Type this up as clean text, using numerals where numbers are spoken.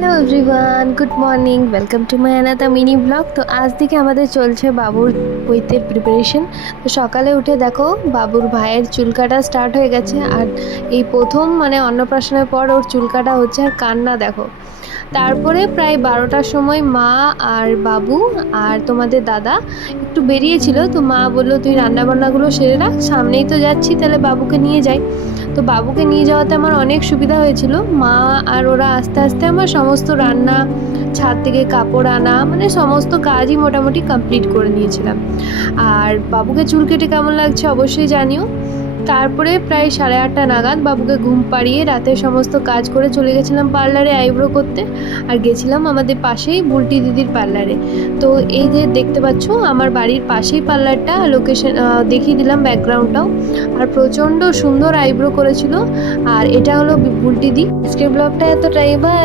Hello everyone, good morning, welcome to my another mini blog. তো আজ থেকে আমাদের চলছে বাবুর বইতের প্রিপারেশন। তো সকালে উঠে দেখো বাবুর ভাইয়ের চুল কাটা স্টার্ট হয়ে গেছে। আর এই প্রথম অন্নপ্রাশনের পর ওর চুল কাটা হচ্ছে, আর কান্না দেখো। তারপরে প্রায় 12টার সময় মা আর বাবু আর তোমাদের দাদা একটু বেরিয়েছিল। তো মা বললো তুই রান্নাবান্নাগুলো সেরে রাখ, সামনেই তো যাচ্ছি, তাহলে বাবুকে নিয়ে যাই। তো বাবুকে নিয়ে যাওয়াতে আমার অনেক সুবিধা হয়েছিল। মা আর ওরা আস্তে আস্তে আমার সমস্ত রান্না, ছাদ থেকে কাপড় আনা, সমস্ত কাজই মোটামুটি কমপ্লিট করে নিয়েছিলাম। আর বাবুকে চুল কেটে কেমন লাগছে অবশ্যই জানিও। তারপরে প্রায় 8:30 নাগাদ বাবুকে ঘুম পাড়িয়ে রাতে সমস্ত কাজ করে চলে গেছিলাম পার্লারে আইব্রো করতে। আর গেছিলাম আমাদের পাশেই বুলটি দিদির পার্লারে। তো এই যে দেখতে পাচ্ছ আমার বাড়ির পাশেই পার্লারটা, লোকেশন দেখিয়ে দিলাম ব্যাকগ্রাউন্ডটাও। আর প্রচণ্ড সুন্দর আইব্রো করেছিল। আর এটা হলো বুলটি দি। আজকের ব্লগটা এতটাই, বাই।